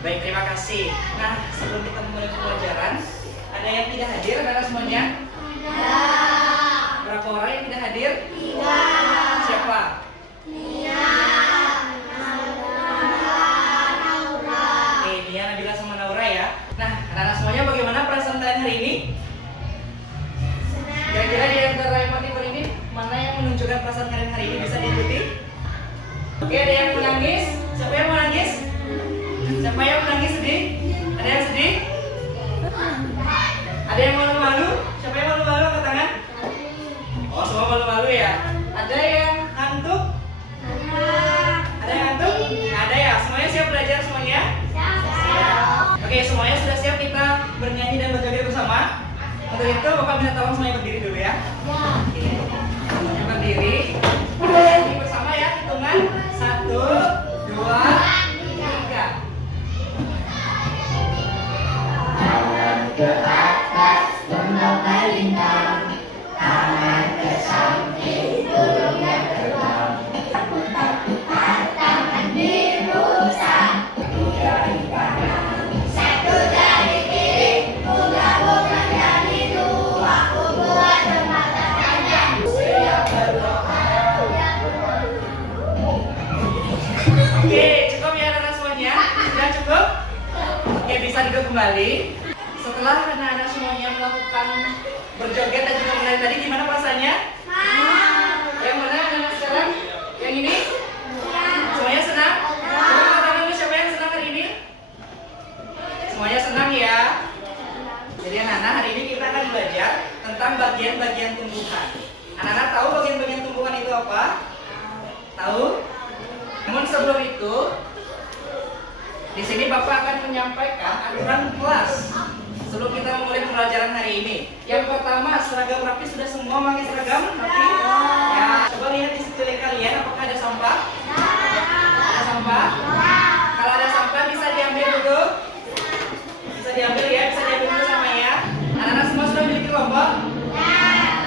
Baik, terima kasih. Nah, sebelum kita memulai pembelajaran, ada yang tidak hadir, ada semuanya? Berapa orang yang tidak hadir? Siapa? Nia, Nabila sama Naura ya. Nah, anak-anak semuanya bagaimana perasaan kalian hari ini? Kira-kira di antara yang motivator ini, mana yang menunjukkan perasaan kalian hari ini bisa diikuti? Oke, ada yang menangis? Siapa yang menangis? Siapa yang menangis sedih? Ada yang sedih? Ada yang malu-malu? Siapa yang malu-malu angkat tangan? Oh, semua malu-malu ya. Ada yang ngantuk? Ada yang ngantuk? Ada ya. Semuanya siap belajar semuanya? Siap. Oke, semuanya sudah siap kita bernyanyi dan berjoget bersama? Untuk itu Bapak minta tolong semuanya berdiri dulu ya. Oke. Semuanya berdiri. Kita nyanyi bersama ya. Hitungan 1, 2, 3. Ke atas tembak melintang, tangan ke samping burungnya terbang, putar-putar tangan dirusak, tiga di kanan, satu dari kiri, bunga-bunga dari dua, kubuat bermata panjang, siap berdoa. Oke, cukup ya anak-anak semuanya? Sudah cukup? Oke, bisa duduk kembali. Setelah anak-anak semuanya melakukan berjoget dan juga menari tadi, gimana perasaannya? Yang mana anak-anak sekarang? Yang ini? Semuanya senang? Coba angkat tangan dulu, siapa yang senang hari ini? Semuanya senang ya? Jadi anak-anak, hari ini kita akan belajar tentang bagian-bagian tumbuhan. Anak-anak tahu bagian-bagian tumbuhan itu apa? Tahu? Namun sebelum itu, di sini Bapak akan menyampaikan aturan kelas sebelum kita memulai pembelajaran hari ini. Yang pertama, seragam rapi. Sudah semua pakai seragam rapi? Ya. Coba lihat di sekeliling kalian, apakah ada sampah? Ada sampah? Kalau ada sampah bisa diambil dulu. Bisa diambil ya, bisa diambil dulu sama ya. Anak-anak semua sudah memiliki kelompok?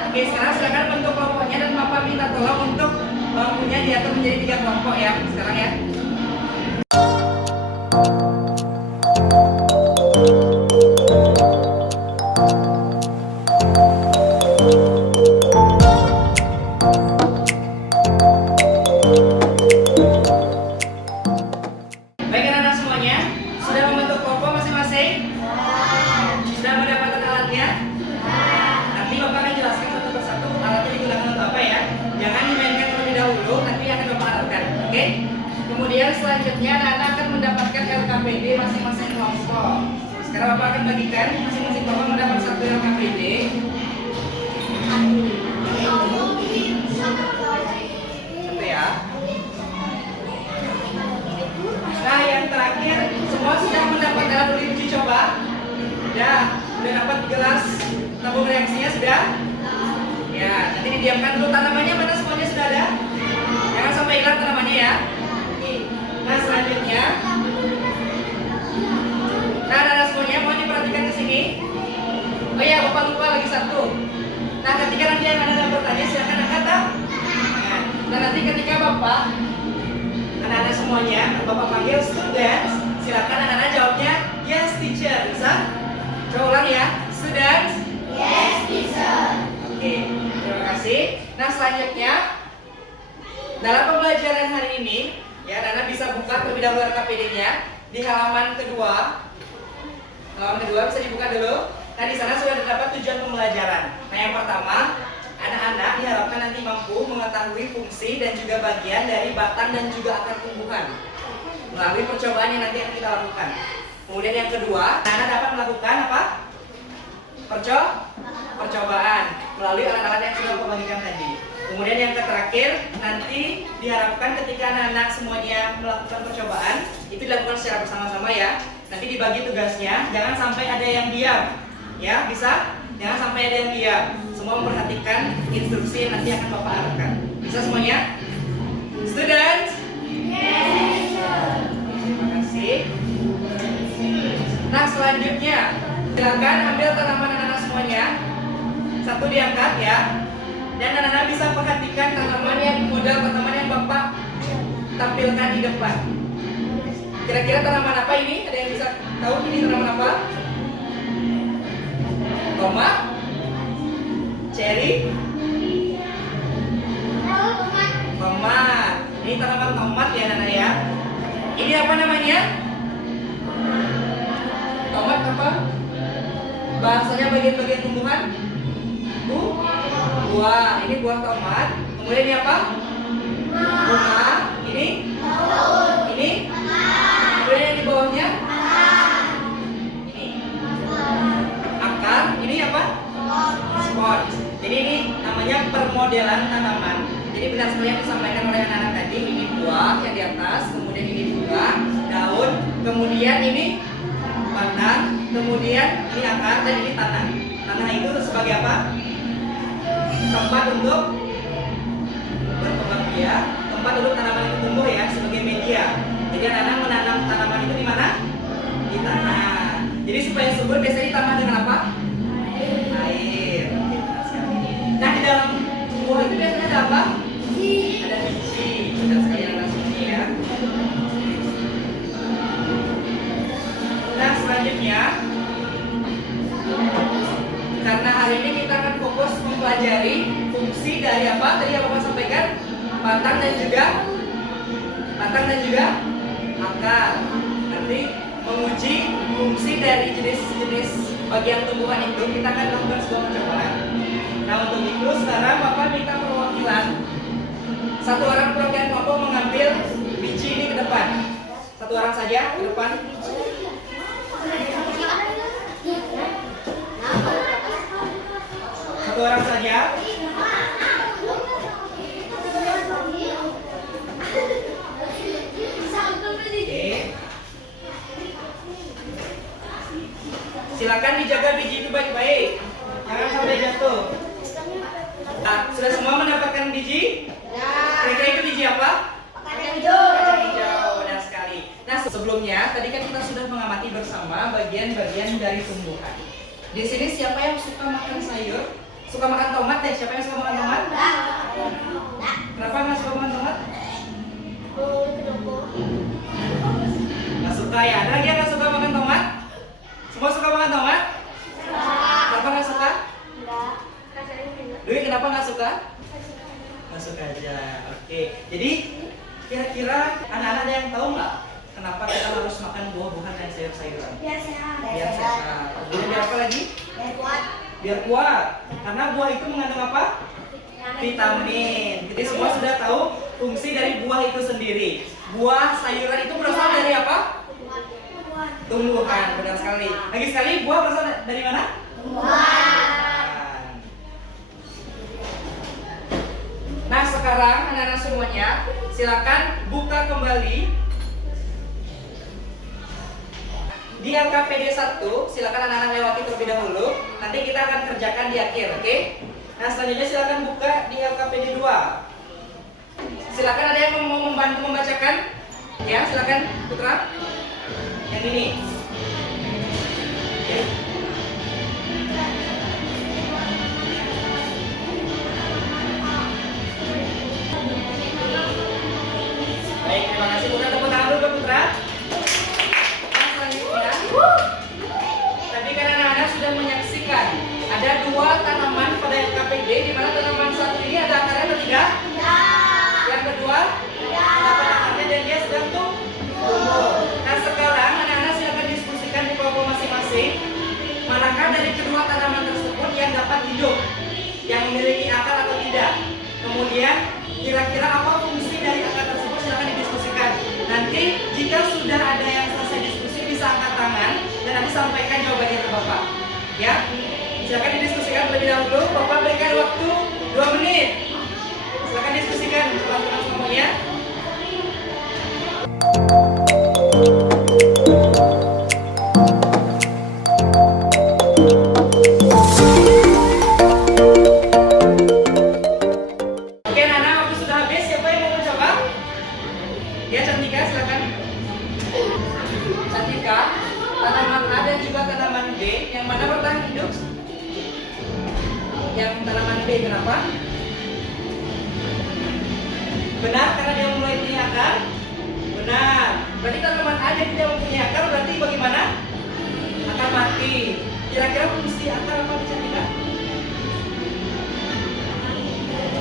Oke, sekarang silakan bentuk kelompoknya dan Bapak minta tolong untuk bangkunya diatur menjadi 3 kelompok ya. Sekarang ya. Baik anak-anak semuanya, sudah membentuk kelompok masing-masing? Sudah mendapatkan alatnya? Nanti Bapak akan jelaskan satu persatu alatnya digunakan untuk apa ya. Jangan dimainkan terlebih dahulu, nanti akan Bapak arahkan, oke? Kemudian selanjutnya anak-anak akan mendapatkan LKPD masing-masing kelompok. Sekarang Bapak akan bagikan, masing-masing kelompok mendapat 1 LKPD. Satu ya. Nah, yang terakhir, semua sudah mendapat alat uji coba? Ya, sudah dapat gelas tabung reaksinya sudah? Ya, nanti didiamkan dulu. Tanamannya mana semuanya sudah ada? Jangan sampai hilang tanamannya ya. Nah, selanjutnya, nah, anak-anak semuanya mohon diperhatikan ke sini. Oh iya, Bapak lupa lagi satu. Nah, ketika nanti anak-anak bertanya, silakan angkat tangan. Nah, nanti ketika Bapak anak-anak semuanya, Bapak panggil students, silakan anak-anak jawabnya yes teacher. Bisa? Coba ulang ya. Students? Yes, teacher. Oke, terima kasih. Nah, selanjutnya dalam pembelajaran hari ini, ya anak-anak bisa buka terlebih dahulu RKPD-nya di halaman kedua. Halaman kedua bisa dibuka dulu. Nah, di sana sudah terdapat tujuan pembelajaran. Nah, yang pertama, anak-anak diharapkan nanti mampu mengetahui fungsi dan juga bagian dari batang dan juga akar tumbuhan melalui percobaan yang nanti akan kita lakukan. Kemudian yang kedua, anak-anak dapat melakukan apa? Percobaan melalui alat-alat yang sudah Bapak bagikan tadi. Kemudian yang terakhir, nanti diharapkan ketika anak-anak semuanya melakukan percobaan, itu dilakukan secara bersama-sama ya. Nanti dibagi tugasnya, jangan sampai ada yang diam. Ya, bisa? Jangan sampai ada yang diam. Semua memperhatikan instruksi yang nanti akan Bapak arahkan. Bisa semuanya? Students? Yes, sir. Terima kasih. Nah, selanjutnya, silakan ambil tanaman anak-anak semuanya. Satu diangkat ya. Dan anak-anak bisa perhatikan tanaman yang model tanaman yang Bapak tampilkan di depan. Kira-kira tanaman apa ini? Ada yang bisa tahu ini tanaman apa? Tomat? Cherry? Tomat. Ini tanaman tomat ya Nana ya. Ini apa namanya? Tomat apa? Bahasanya bagian-bagian tumbuhan? Buah. Ini buah tomat. Kemudian ini apa? Bunga. Ini? Ini? Kemudian yang di bawahnya? Ini. Akar. Ini apa? Spot. Jadi ini namanya permodelan tanaman. Jadi benar sekali yang disampaikan oleh anak-anak tadi. Ini buah yang di atas, kemudian ini bunga, daun, kemudian ini batang, kemudian ini akar, dan ini tanah. Tanah itu sebagai apa? Tempat untuk berkembang biak, tempat untuk tanaman itu tumbuh ya, sebagai media. Jadi anak-anak menanam tanaman itu di mana? Di tanah. Jadi supaya subur biasanya ditambah dengan apa? Air. Nah di dalam buah itu biasanya ada apa? Ada biji. Benar sekali anak-anak sini ya. Nah selanjutnya, karena hari ini kita akan fokus mempelajari fungsi dari apa? Tadi yang Bapak sampaikan, batang dan juga akar. Nanti menguji fungsi dari jenis-jenis bagian tumbuhan itu, kita akan lakukan sebuah percobaan. Nah untuk itu sekarang Bapak minta perwakilan. Satu orang perwakilan Bapak mengambil biji ini ke depan. Satu orang saja ke depan. Satu orang saja. Oke. Silakan dijaga biji itu baik-baik. Jangan sampai jatuh. Nah, sudah semua mendapatkan biji? Ya. Kira-kira itu biji apa? Kacang hijau. Benar sekali. Nah, sebelumnya tadi kan kita sudah mengamati bersama bagian-bagian dari tumbuhan. Di sini siapa yang suka makan sayur? Suka makan tomat deh. Siapa yang suka makan tomat? Kenapa nggak suka makan tomat? Nggak suka ya? Ada lagi yang nggak suka makan tomat? Semua suka makan tomat? Kenapa nggak suka? Dwi, kenapa nggak suka? Nggak suka aja. Oke. Jadi kira-kira anak-anak ada yang tahu nggak kenapa kita harus makan buah-buahan dan sayur-sayuran? Biar sehat. Kemudian biar apa lagi? Biar kuat. Karena buah itu mengandung apa? Vitamin. Jadi semua sudah tahu fungsi dari buah itu sendiri. Buah sayuran itu berasal dari apa? Tumbuhan. Benar sekali. Lagi sekali, buah berasal dari mana? Tumbuhan. Nah sekarang anak-anak semuanya silakan buka kembali di LKPD 1. Silakan anak-anak lewati terlebih dahulu. Nanti kita akan kerjakan di akhir, oke? Nah selanjutnya silakan buka di LKPD 2. Silakan ada yang mau membantu membacakan? Ya silakan Putra. Yang ini. Oke. Baik, terima kasih Putra. Tepuk tangan dulu Putra. Nah selanjutnya, tadi kan anak-anak sudah menyaksikan ada dua tanaman pada LKPD, di mana tanaman satu ini ada akarnya atau tidak? Yang kedua, dapat akarnya dan dia sedang tumbuh. Nah sekarang anak-anak silakan diskusikan di kelompok masing-masing, manakah dari kedua tanaman tersebut yang dapat hidup, yang memiliki akar atau tidak. Kemudian kira-kira apa fungsi dari akar tersebut, silakan didiskusikan. Nanti jika sudah ada yang selesai diskusi bisa angkat tangan dan nanti sampaikan jawabannya ke Bapak. Ya, silakan didiskusikan terlebih dahulu. Bapak berikan waktu 2 menit. Silakan diskusikan teman-teman semuanya. Oke, Nana, waktu sudah habis. Siapa yang mau mencoba? Ya, Cantika, silakan. Cantika, tanaman A dan juga tanaman B, yang mana bertahan hidup? Yang tanaman B, kenapa? Benar, karena dia mulai punya akar? Benar. Berarti tanaman A yang tidak mempunyai akar berarti bagaimana? Akan mati. Kira-kira fungsi akar apa bisa tidak?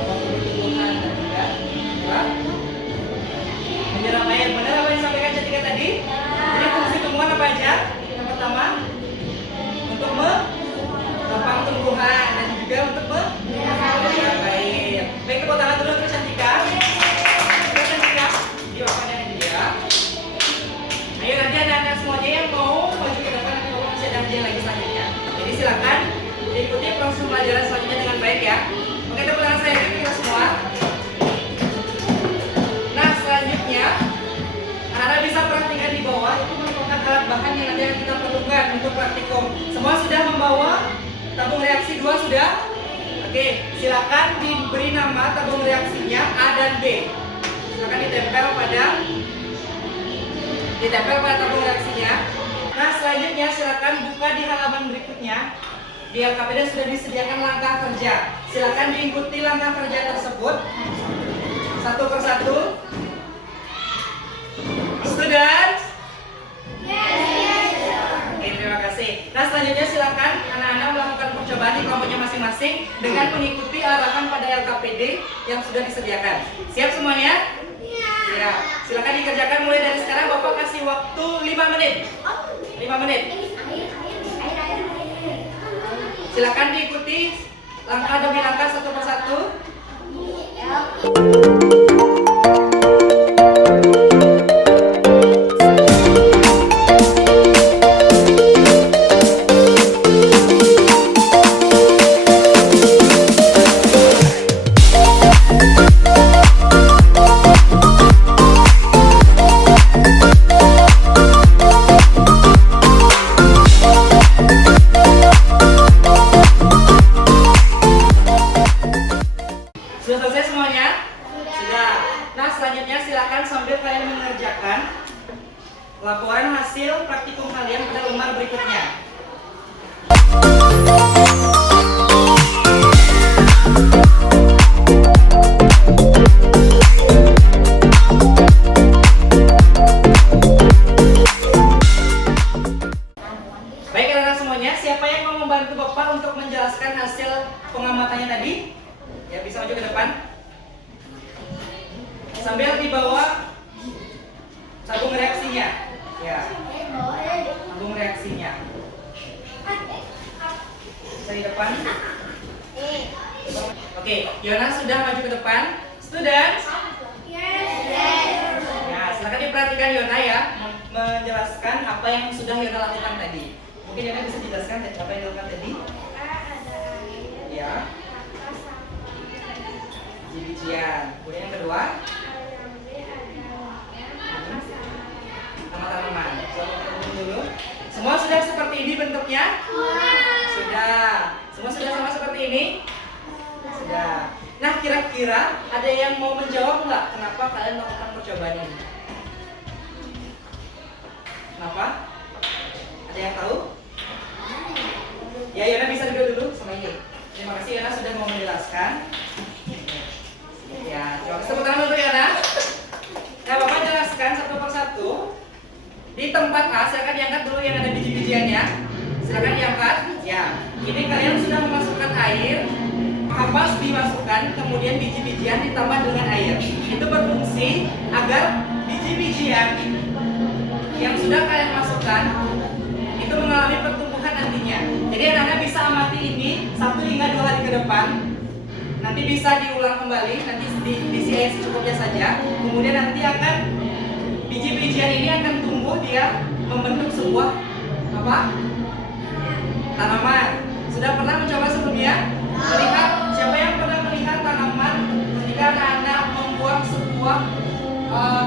Pertumbuhan dan juga menyerap air. Benar apa yang disampaikan Cantika tadi? Jadi fungsi tumbuhan apa aja? Yang pertama untuk menopang tumbuhan dan juga untuk menyerap air. Baik, tepuk tangan dulu untuk Cantika. Cantika, diwakilkan dia. Ayo nanti anak-anak semuanya yang mau maju ke depan nanti bapak masih ada hadiah lagi selanjutnya. Jadi silakan ikuti proses pelajaran selanjutnya dengan baik ya. Oke, tepuk tangan saya dulu kita semua. Nah selanjutnya, anak-anak bisa perhatikan di bawah itu merupakan alat bahan yang nanti akan kita perlukan untuk praktikum. Semua sudah membawa tabung reaksi 2 sudah? Oke, silakan diberi nama tabung reaksinya A dan B. Silakan ditempel pada tabung reaksinya. Nah selanjutnya silakan buka di halaman berikutnya. Di LKPD sudah disediakan langkah kerja. Silakan diikuti langkah kerja tersebut satu persatu. Students? Oke, terima kasih. Nah selanjutnya silakan anak-anak melakukan percobaan di kelompoknya masing-masing dengan mengikuti arahan pada LKPD yang sudah disediakan. Siap semuanya? Ya, silakan dikerjakan mulai dari sekarang. Bapak kasih waktu 5 menit. 5 menit. Silakan diikuti langkah demi langkah satu persatu. Sudah selesai semuanya? Sudah. Nah selanjutnya silakan sambil kalian mengerjakan laporan hasil praktikum kalian pada lembar berikutnya. Baik anak-anak semuanya, siapa yang mau membantu Bapak untuk menjelaskan hasil pengamatannya tadi? Ya, bisa maju ke depan. Sambil dibawa tabung reaksinya. Ya. Tabung reaksinya. Bisa di depan. Oke, Yona sudah maju ke depan. Students? Ya, silakan diperhatikan Yona ya, menjelaskan apa yang sudah Yona lakukan tadi. Mungkin Yona bisa dijelaskan apa yang dilakukan tadi? Ya. Biji-bijian. Kemudian yang kedua, nama tanaman. Dulu. Semua sudah seperti ini bentuknya? Sudah. Semua sudah sama seperti ini? Sudah. Nah kira-kira ada yang mau menjawab nggak kenapa kalian melakukan percobaan ini? Kenapa? Ada yang tahu? Ya Yana bisa duduk dulu sama ini. Terima kasih Yana sudah mau menjelaskan. Ya, terima kasih. Tepuk tangan untuk Yana. Nah, Bapak jelaskan satu persatu. Di tempat A, silakan diangkat dulu yang ada biji-bijiannya. Silakan diangkat. Ya, ini kalian sudah memasukkan air. Kapas dimasukkan, kemudian biji-bijian ditambah dengan air. Itu berfungsi agar biji-bijian yang sudah kalian masukkan itu mengalami pertumbuhan nantinya. Jadi anak-anak bisa amati ini 1 hingga 2 hari ke depan. Nanti bisa diulang kembali, nanti diisi air secukupnya saja. Kemudian nanti akan biji-bijian ini akan tumbuh, dia membentuk sebuah apa? Tanaman. Sudah pernah mencoba sebelumnya? Melihat, siapa yang pernah melihat tanaman ketika anak-anak membuang sebuah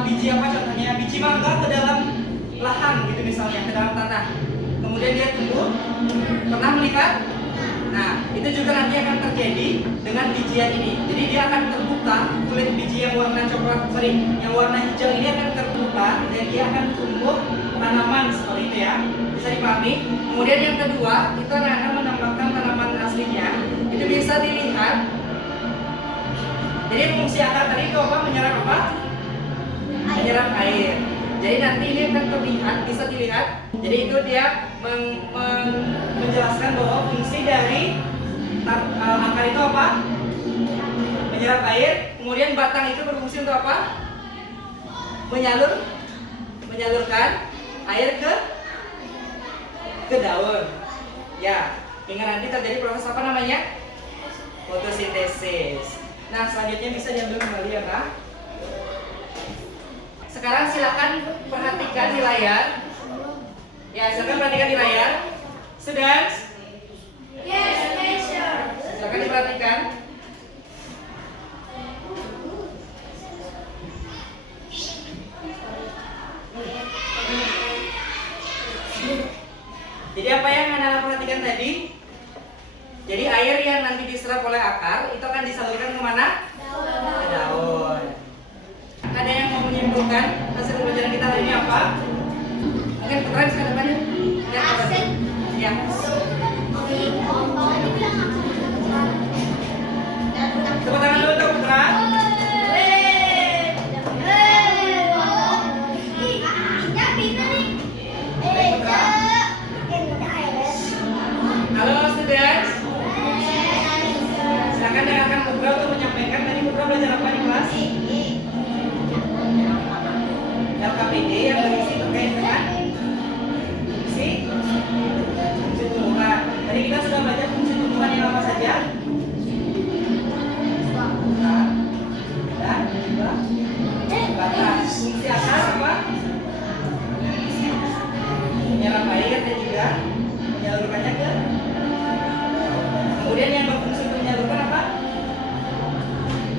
biji apa contohnya? Biji mangga ke dalam lahan gitu misalnya, ke dalam tanah. Kemudian dia tumbuh. Pernah melihat? Nah, itu juga nanti akan terjadi dengan bijian ini. Jadi dia akan terbuka, kulit biji yang warna coklat, yang warna hijau ini akan terbuka dan dia akan tumbuh tanaman seperti itu ya. Bisa dipahami? Kemudian yang kedua, itu anak-anak menambahkan tanaman aslinya. Itu bisa dilihat. Jadi fungsi akar tadi itu apa? Menyerap apa? Menyerap air. Jadi nanti ini akan terlihat, bisa dilihat. Jadi itu dia menjelaskan bahwa fungsi dari akar itu apa? Menyerap air. Kemudian batang itu berfungsi untuk apa? Menyalurkan air ke daun. Ya, hingga nanti terjadi proses apa namanya? Fotosintesis. Nah, selanjutnya bisa diambil kembali ya, Kak. Sekarang silakan perhatikan di layar. Ya, silakan perhatikan di layar. Students, Yes, teacher. silakan diperhatikan. Jadi apa yang Anak-anak perhatikan tadi? Jadi air yang nanti diserap oleh akar itu akan disalurkan kemana? Ke daun. Ada yang mau menyimpulkan hasil pembelajaran kita hari ini apa? Mungkin Putra bisa ke depannya. Ya. Ya. Tepuk tangan dulu untuk Putra. Halo students. Silakan dengarkan Putra untuk menyampaikan tadi Putra belajar apa di kelas? LKPD yang berisi terkait dengan fungsi tumbuhan. Tadi kita sudah belajar fungsi tumbuhan yang apa saja? Dan juga batang. Fungsi akar apa? Menyerap air dan juga menyalurkannya ke. Kemudian yang berfungsi untuk menyalurkan apa?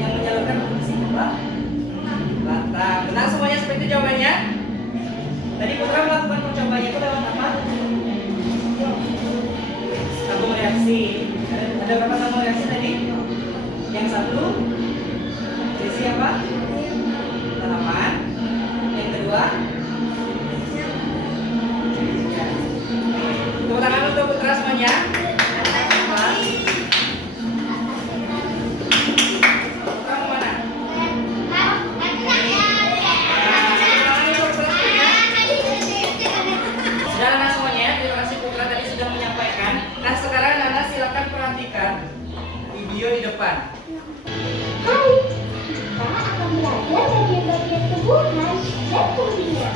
Yang menyalurkan berfungsi apa? Batang. Benar semuanya seperti itu jawabannya? Tadi Putra melakukan percobaan itu lewat apa? Tabung reaksi. Ada berapa tabung reaksi tadi? Yang satu berisi apa? Tanaman. Yang kedua tepuk tangan untuk Putra semuanya. Video di depan. Hai, kita akan belajar bagian-bagian tumbuhan dan fungsinya.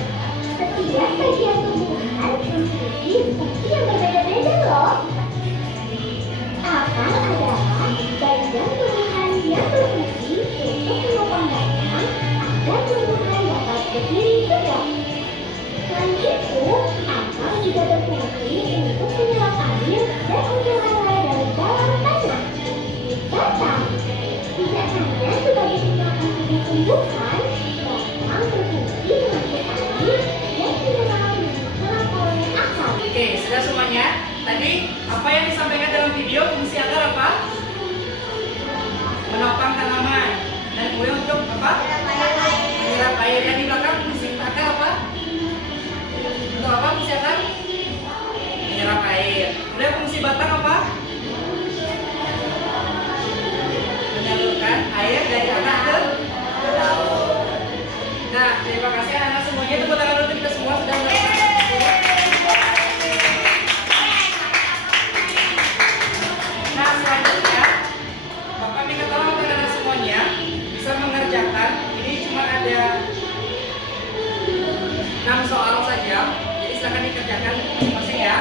Setiap bagian tumbuhan memiliki fungsi yang berbeda-beda loh. Akar adalah bagian tumbuhan yang berfungsi untuk menopang batang agar tumbuhan dapat berdiri tegak. Selain itu, akar juga berfungsi untuk menyerap air dan unsur hara dari dalam tanah. Batang tidak hanya sebagai penyerapan tubuh tumbuhan, batang berfungsi mengangkut air dan mineral yang diserap oleh akar. Oke, sudah semuanya. Tadi apa yang disampaikan dalam video fungsi akar apa? Menopang tanaman. Dan kemudian untuk apa? Menyerap air. Yang di belakang fungsi akar apa? Untuk apa fungsi akar? Menyerap air. Kemudian fungsi batang apa? Menyalurkan air dari akar ke daun. Nah, terima kasih anak-anak semuanya. Tepuk tangan dulu kita semua sudah melakukan. Nah, selanjutnya Bapak minta tolong anak-anak semuanya bisa mengerjakan. Ini cuma ada 6 soal saja. Jadi silakan dikerjakan masing-masing ya.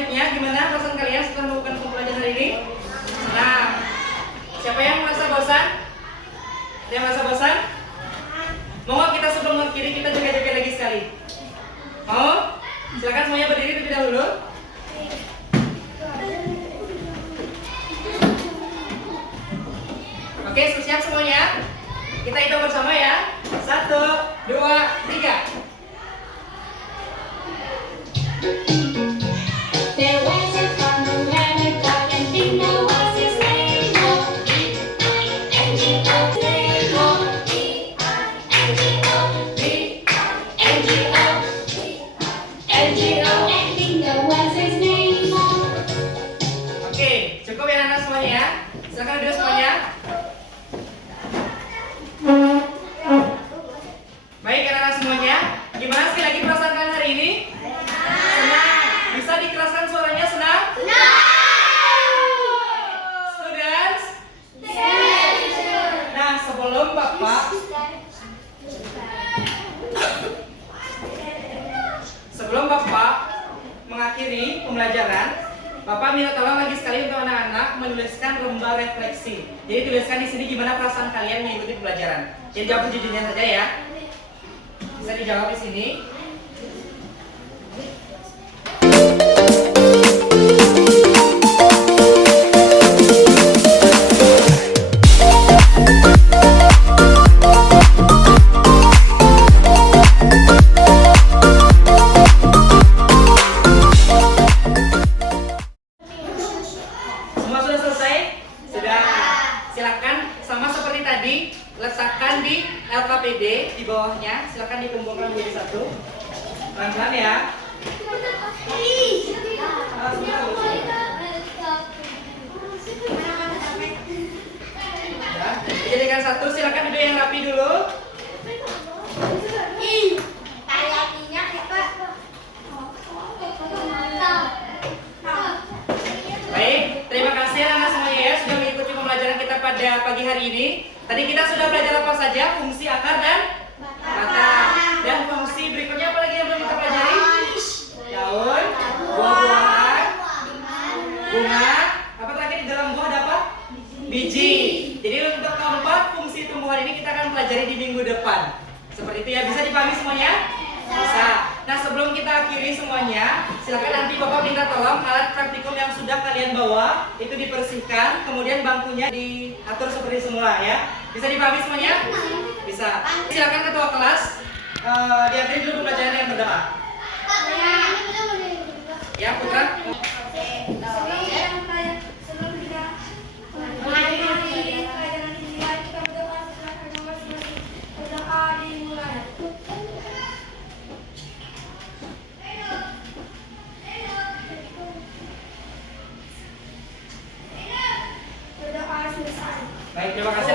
selanjutnya, gimana perasaan kalian setelah melakukan pembelajaran hari ini? Senang. Siapa yang merasa bosan? Ada yang merasa bosan? Mau nggak kita sebelum mengakhiri kita joget-joget lagi sekali? Mau? Silakan semuanya berdiri terlebih dahulu. Oke, siap semuanya? Kita hitung bersama ya. 1, 2, 3. There was a farmer and a dog, and Dino was his name. D-I-N-G-O, Dino. D-I-N-G-O, D-I-N-G-O, D-I-N-G-O, and Dino was his name. Oke, cukup ya anak semuanya ya. Silakan duduk semuanya. Baik anak-anak semuanya, gimana sekali lagi perasaan kalian hari ini? Senang. Bisa dikeraskan suaranya senang? Students? Nah, sebelum Bapak mengakhiri pembelajaran, Bapak minta tolong lagi sekali untuk anak-anak menuliskan lembar refleksi. Jadi tuliskan di sini gimana perasaan kalian mengikuti pembelajaran. Jadi jawab jujurnya saja ya. Bisa dijawab di sini. Semua sudah selesai? Sudah. Silakan sama seperti tadi, letakkan di LKPD di bawahnya. Silakan dikumpulkan menjadi satu. Pelan-pelan ya. Ya, dijadikan satu. Silakan duduk yang rapi dulu. Baik, terima kasih anak-anak semuanya ya sudah mengikuti pembelajaran kita pada pagi hari ini. Tadi kita sudah belajar apa saja? Fungsi akar dan batang. Dan fungsi berikutnya apa lagi yang belum kita pelajari? Daun, buah-buahan, bunga. Apa terakhir di dalam buah ada apa? Biji. Jadi untuk keempat fungsi tumbuhan ini kita akan pelajari di minggu depan. Seperti itu ya, bisa dipahami semuanya? Bisa. Nah sebelum kita akhiri semuanya, silakan nanti Bapak minta tolong alat praktikum yang sudah kalian bawa itu dibersihkan, kemudian bangkunya diatur seperti semula ya. Bisa dipahami semuanya? Bisa. Silakan ketua kelas diakhiri dulu pembelajaran yang berdoa. Ya Putra. Baik, terima kasih